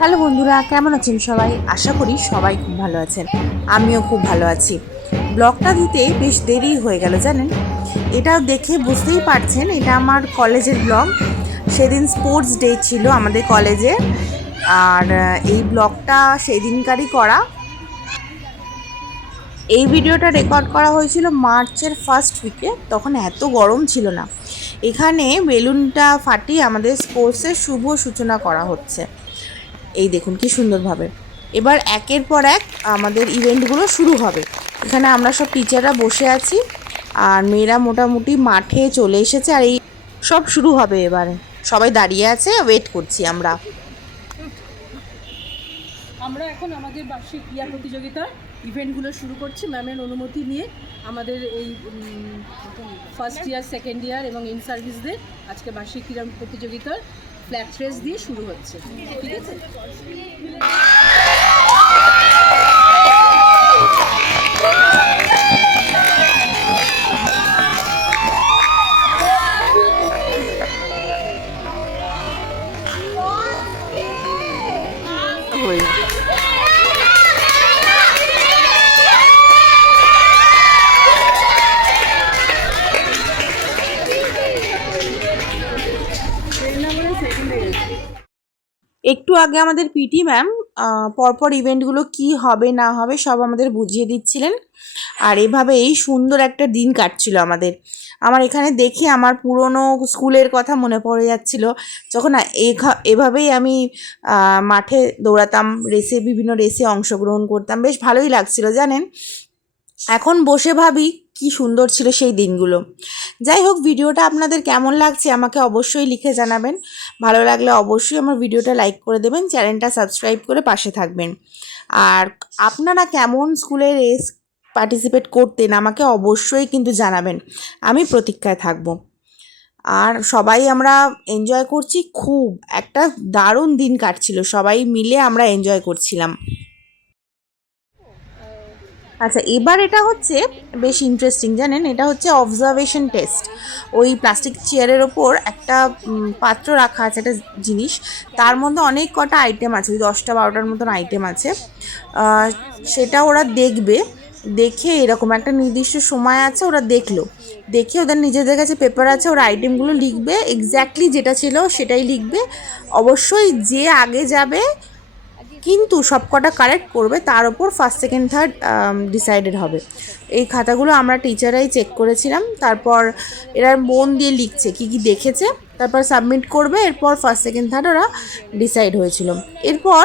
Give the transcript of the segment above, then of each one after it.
Hello বন্ধুরা, কেমন আছেন সবাই? আশা করি সবাই খুব ভালো আছেন। আমিও খুব ভালো আছি। ব্লগটা দিতে বেশ দেরি হয়ে গেল জানেন। এটা দেখে বুঝতেই পারছেন এটা আমার কলেজের ব্লগ। সেদিন স্পোর্টস ডে ছিল আমাদের কলেজে। আর এই ব্লগটা সেই দিনকারই করা। এই ভিডিওটা রেকর্ড করা হয়েছিল মার্চের ফার্স্ট উইকে। তখন এত গরম ছিল না। এখানে বেলুনটা ফাটিয়ে আমাদের স্পোর্টসের শুভ সূচনা করা হচ্ছে। এই দেখুন কি সুন্দরভাবে। এবার একের পর এক আমাদের ইভেন্টগুলো শুরু হবে। এখানে আমরা সব টিচাররা বসে আছি আর মেয়েরা মোটামুটি মাঠে চলে এসেছে। আর এই সব শুরু হবে এবারে। সবাই দাঁড়িয়ে আছে, ওয়েট করছি আমরা। আমরা এখন আমাদের বার্ষিক ক্রীড়া প্রতিযোগিতার ইভেন্টগুলো শুরু করছি ম্যামের অনুমতি নিয়ে। আমাদের এই ফার্স্ট ইয়ার, সেকেন্ড ইয়ার এবং ইন সার্ভিসদের আজকে বার্ষিক ক্রীড়া প্রতিযোগিতার ফ্ল্যাগ রেস দিয়ে শুরু হচ্ছে। ঠিক আছে। একটু আগে আমাদের পিটি ম্যাম পরপর ইভেন্টগুলো কি হবে না হবে সব আমাদের বুঝিয়ে দিচ্ছিলেন। আর এভাবেই সুন্দর একটা দিন কাটছিল আমাদের। আমার এখানে দেখে আমার পুরনো স্কুলের কথা মনে পড়ে যাচ্ছিল, যখন এভাবেই আমি মাঠে দৌড়াতাম, বিভিন্ন রেসে অংশগ্রহণ করতাম। বেশ ভালোই লাগছিল জানেন। এখন বসে ভাবি কি সুন্দর ছিল সেই দিনগুলো। যাই হোক, ভিডিওটা আপনাদের কেমন লাগছে আমাকে অবশ্যই লিখে জানাবেন। ভালো লাগলে অবশ্যই আমার ভিডিওটা লাইক করে দেবেন, চ্যানেলটা সাবস্ক্রাইব করে পাশে থাকবেন। আর আপনারা কেমন স্কুলে রেস পার্টিসিপেট করতেন আমাকে অবশ্যই কিন্তু জানাবেন, আমি প্রতীক্ষায় থাকব। আর সবাই আমরা এনজয় করছি, খুব একটা দারুণ দিন কাটছিল, সবাই মিলে আমরা এনজয় করছিলাম। আচ্ছা, এবার এটা হচ্ছে বেশ ইন্টারেস্টিং জানেন। এটা হচ্ছে অবজারভেশন টেস্ট। ওই প্লাস্টিক চেয়ারের ওপর একটা পাত্র রাখা আছে, একটা জিনিস, তার মধ্যে অনেক কটা আইটেম আছে, 10-12টার মতন আইটেম আছে। সেটা ওরা দেখবে, দেখে এরকম একটা নির্দিষ্ট সময় আছে, ওরা দেখে ওদের নিজেদের কাছে পেপার আছে, ওরা আইটেমগুলো লিখবে, এক্স্যাক্টলি যেটা ছিল সেটাই লিখবে। অবশ্যই যে আগে যাবে কিন্তু সব কটা কারেক্ট করবে তার ওপর ফার্স্ট, সেকেন্ড, থার্ড ডিসাইডেড হবে। এই খাতাগুলো আমরা টিচাররাই চেক করেছিলাম। তারপর এরা মন দিয়ে লিখছে কী কী দেখেছে, তারপর সাবমিট করবে। এরপর ফার্স্ট, সেকেন্ড, থার্ড ওরা ডিসাইড হয়েছিল। এরপর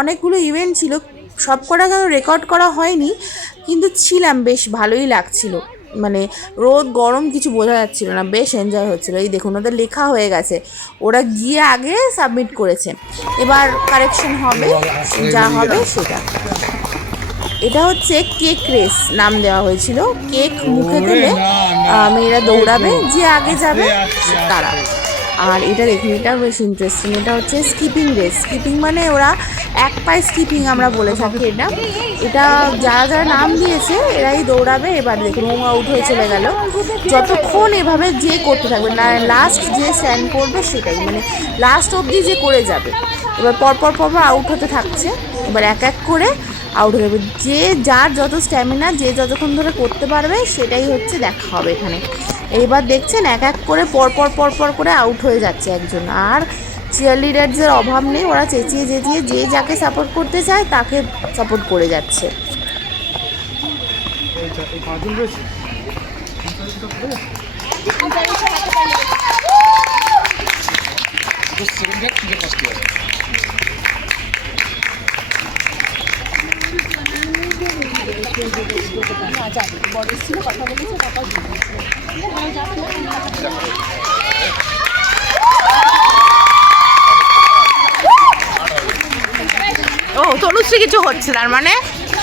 অনেকগুলো ইভেন্ট ছিল, সব কটা কেন রেকর্ড করা হয়নি, কিন্তু ছিলাম, বেশ ভালোই লাগছিল। মানে রোদ গরম কিছু বোঝা যাচ্ছিল না, বেশ এনজয় হচ্ছিল। এই দেখুন ওদের লেখা হয়ে গেছে, ওরা গিয়ে আগে সাবমিট করেছে, এবার কারেকশন হবে, যা হবে সেটা। এটা হচ্ছে কেক রেস নাম দেওয়া হয়েছিল। কেক মুখে তুলে মেয়েরা দৌড়াবে, যে আগে যাবে তারা। আর এটা দেখুন, এটা বেশ ইন্টারেস্টিং। এটা হচ্ছে স্কিপিং রেস। স্কিপিং মানে ওরা এক পায়ে স্কিপিং আমরা বলে থাকি। এটা যারা যারা নাম দিয়েছে এরাই দৌড়াবে। এবার দেখুন ও আউট হয়ে চলে গেল। যতক্ষণ এভাবে যে করতে থাকবে না, লাস্ট যে স্ট্যান্ড করবে সেটাই, মানে লাস্ট অবধি যে করে যাবে। এবার পরপর আউট হতে থাকছে। এবার এক এক করে আউট হয়ে যাবে। যে যার যত স্ট্যামিনা, যে যতক্ষণ ধরে করতে পারবে সেটাই হচ্ছে দেখা হবে এখানে। এইবার দেখছেন এক এক করে পরপর করে আউট হয়ে যাচ্ছে একজন। আর চিয়ার লিডারদের অভাব নেই, ওরা চেঁচিয়ে যে যাকে সাপোর্ট করতে চায় তাকে সাপোর্ট করে যাচ্ছে। ও তনুশ্রী কিছু হচ্ছে, তার মানে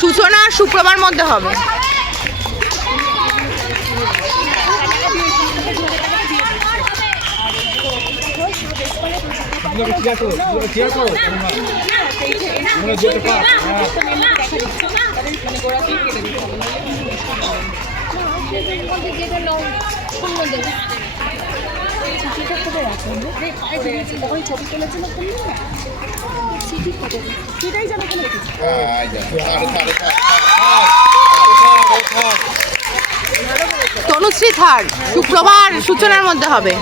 সূচনা শুক্রবার মধ্যে হবে। ছবি তুলেছিল সেটাই যেন কোনো তনুশ্রী থার্ড, শুক্রবার সূচনার মধ্যে হবে।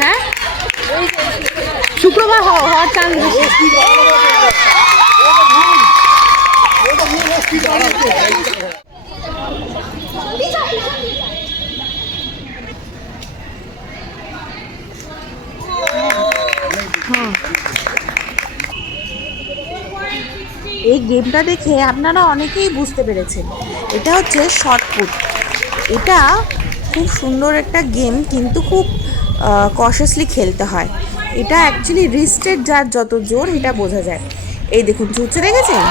হ্যাঁ, শুক্রবার হওয়ার চান্স বেশি। এই গেমটা দেখে আপনারা অনেকেই বুঝতে পেরেছেন, এটা হচ্ছে শর্টপুট। এটা খুব সুন্দর একটা গেম, কিন্তু খুব কশাসলি খেলতে হয়। এটা অ্যাকচুয়ালি রিস্টের যার যত জোর এটা বোঝা যায়। এই দেখুন ছুটছে, দেখেছেন?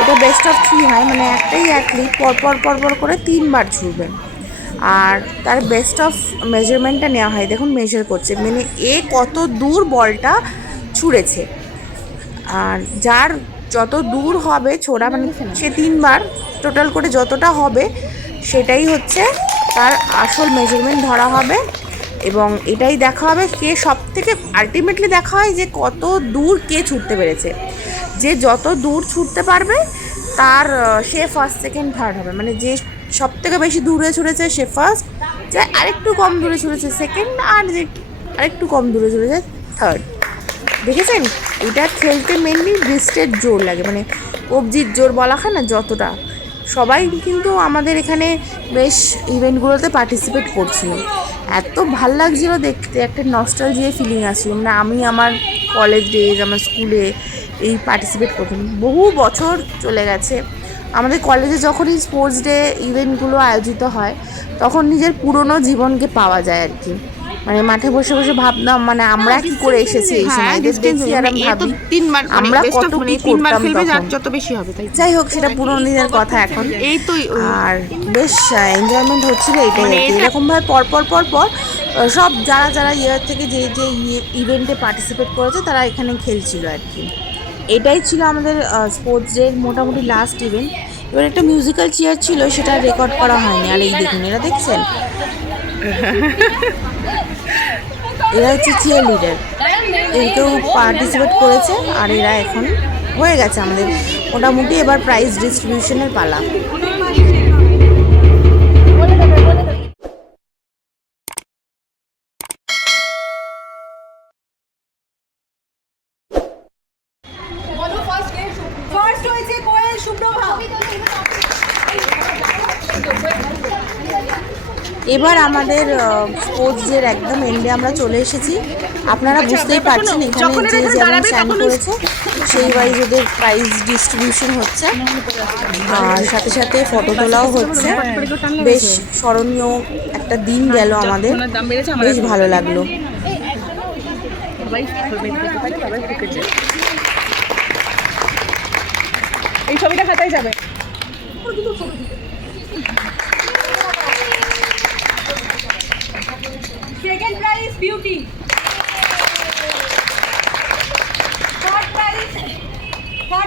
এটা বেস্ট অফ 3 হয়, মানে একটাই অ্যাথলিট পরপর করে 3 বার ছুটবেন, আর তার বেস্ট অফ মেজারমেন্টটা নেওয়া হয়। দেখুন মেজার করছে, মানে এ কত দূর বলটা ছুঁড়েছে, আর যার যত দূর হবে ছোড়া, মানে সে 3 বার টোটাল করে যতটা হবে সেটাই হচ্ছে তার আসল মেজারমেন্ট ধরা হবে। এবং এটাই দেখা হবে কে সব থেকে আলটিমেটলি দেখা হয় যে কত দূর কে ছুটতে পেরেছে। যে যত দূর ছুটতে পারবে তার সে ফার্স্ট সেকেন্ড থার্ড হবে, মানে যে সব থেকে বেশি দূরে ছুটেছে সে ফার্স্ট, যে আরেকটু কম দূরে ছুটেছে সেকেন্ড, আর যে আরেকটু কম দূরে ছুটেছে থার্ড। দেখেছেন? এটা খেলতে মেনলি রিস্টের জোর লাগে, মানে কবজির জোর বলা হয় না, যতটা। সবাই কিন্তু আমাদের এখানে বেশ ইভেন্টগুলোতে পার্টিসিপেট করছিল, এত ভাল লাগছিল দেখতে, একটা নস্টালজিয়া ফিলিং আসছিল। মানে আমি আমার কলেজ ডেজ, আমার স্কুলে এই পার্টিসিপেট করতাম, বহু বছর চলে গেছে। আমাদের কলেজে যখনই স্পোর্টস ডে ইভেন্টগুলো আয়োজিত হয় তখন নিজের পুরনো জীবনকে পাওয়া যায় আর কি। মানে মাঠে বসে বসে ভাবতাম, মানে আমরা কি করে এসেছি এই সময়, দেখি আর আমি ভাবি আমরা কত কি করতাম তখন। যত বেশি হবে তাই। যাই হোক, সেটা পুরোনো দিনের কথা এখন। এই তো আর বেশ এনজয়মেন্ট হচ্ছিল এটাই আর কি। এরকমভাবে পর সব যারা ইয়ার থেকে যে ইভেন্টে পার্টিসিপেট করেছে তারা এখানে খেলছিল আর কি। এটাই ছিল আমাদের স্পোর্টস ডের মোটামুটি লাস্ট ইভেন্ট। এবার একটা মিউজিক্যাল চেয়ার ছিল, সেটা রেকর্ড করা হয়নি। আর এই দেখুন, এরা দেখছেন, এরা হচ্ছে চিয়ার লিডার, এরকেও পার্টিসিপেট করেছে। আর এরা এখন হয়ে গেছে আমাদের মোটামুটি, এবার প্রাইজ ডিস্ট্রিবিউশনের পালা। ফার্স্ট হয়েছে কোয়েল সুপ্রভা। এবার আমাদের স্পোর্টস ডের একদম এন্ডে আমরা চলে এসেছি। আপনারা বুঝতেই পারছেন এখানে যে যেমন স্ট্যান্ড করেছে সেই ওয়াইজ ওদের প্রাইজ ডিস্ট্রিবিউশন হচ্ছে, আর সাথে সাথে ফটো তোলাও হচ্ছে। বেশ স্মরণীয় একটা দিন গেল আমাদের, বেশ ভালো লাগলো। এই ছবিটা খাতায় যাবে। Second prize Beauty, third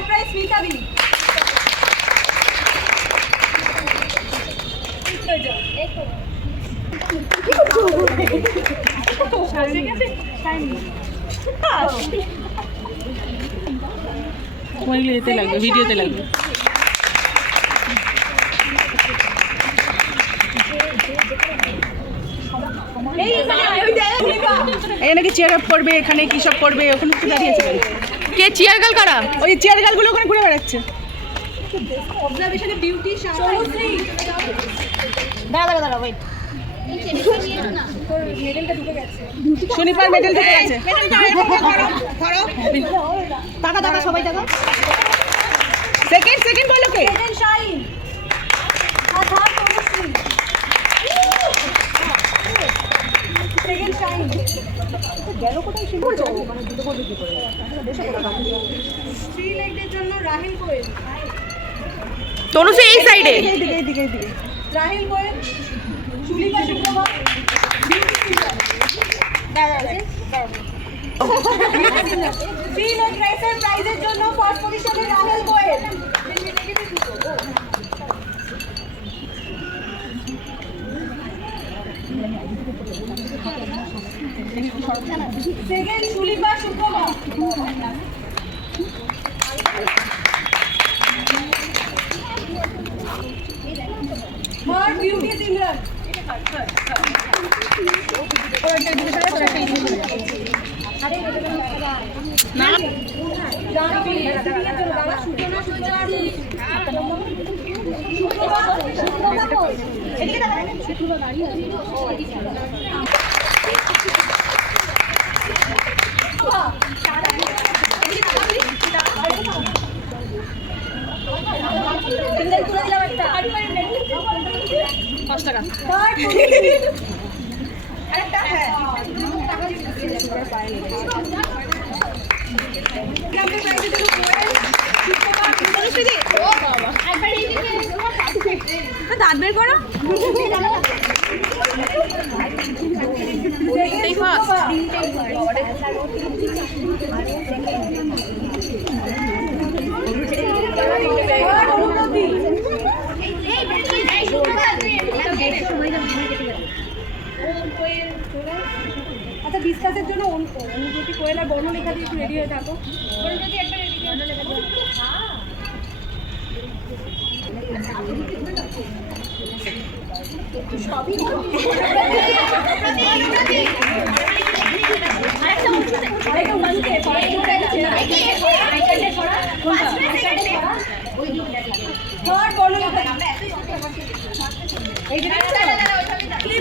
prize Mitali, এতে লাগবে, ভিডিওতে লাগবে। এই নাকি চেয়ার আপ করবে, এখানে কি সব করবে, ওখানে কি দাঁড়িয়েছে? কে চেয়ার গার্ল কারা? ওই চেয়ার গার্লগুলো ওখানে ঘুরে বেড়াচ্ছে। অবজারভেশনে বিউটি দাঁড়া ওয়েট। শনিবার মেডেল ঢুকে গেছে। টাকা সবাই টাকা। সেকেন্ড বলো কে? সেকেন্ড শাইন আর থার্ড তনুশ্রী। সেকেন্ড শাইন গেল কোথায়? মানে দুটো বলতে কি করে থ্রি লেগের জন্য রাহিল কোয়েল, তনুশ্রী এই সাইডে, এইদিকে রাহিল কোয়েল, সুলিকা সুপ্রভা, বিউটি প্রাইজের জন্য ফার্স্ট পজিশনে Rahul Goel. Second Sulipa Suprabha. Third Beauty Simran. দাঁত বের করো। আচ্ছা ডিসকাসের জন্য অনুভূতি কোয়েল আর বর্ণলেখা দিয়ে একটু রেডি হয়ে থাকো। অনুভূতি একটা রেডি বর্ণলেখা সবই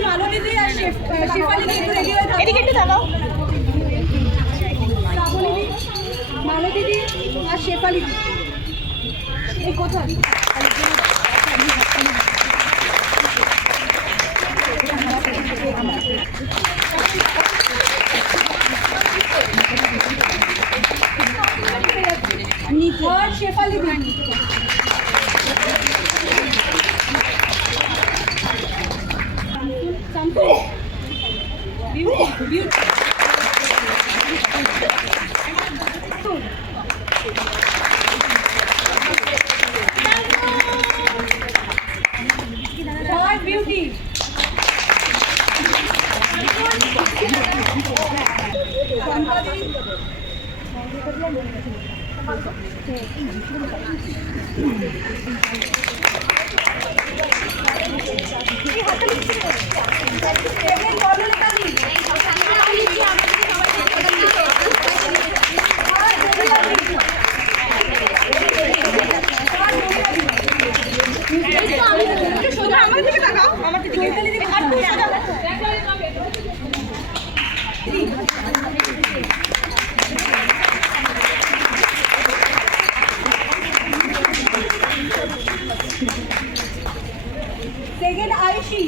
মালনীদি আর শেফালি একটু রেডি হয়ে থাকো। এদিকে একটু তাকাও। মালনীদি আর শেফালি এই কোথায়? और शेफाली दीदी ब्यूटी सेकंड आयुषी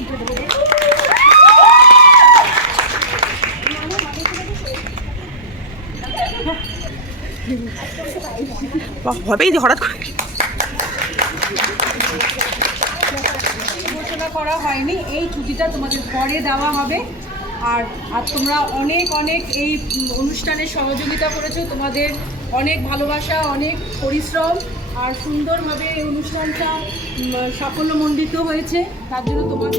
হবেই যে হঠাৎ করে ঘোষণা করা হয়নি, এই ছুটিটা তোমাদের পরে দেওয়া হবে। আর তোমরা অনেক অনেক এই অনুষ্ঠানে সহযোগিতা করেছো, তোমাদের অনেক ভালোবাসা, অনেক পরিশ্রম, আর সুন্দরভাবে এই অনুষ্ঠানটা সাফল্যমণ্ডিত হয়েছে। তার জন্য তোমার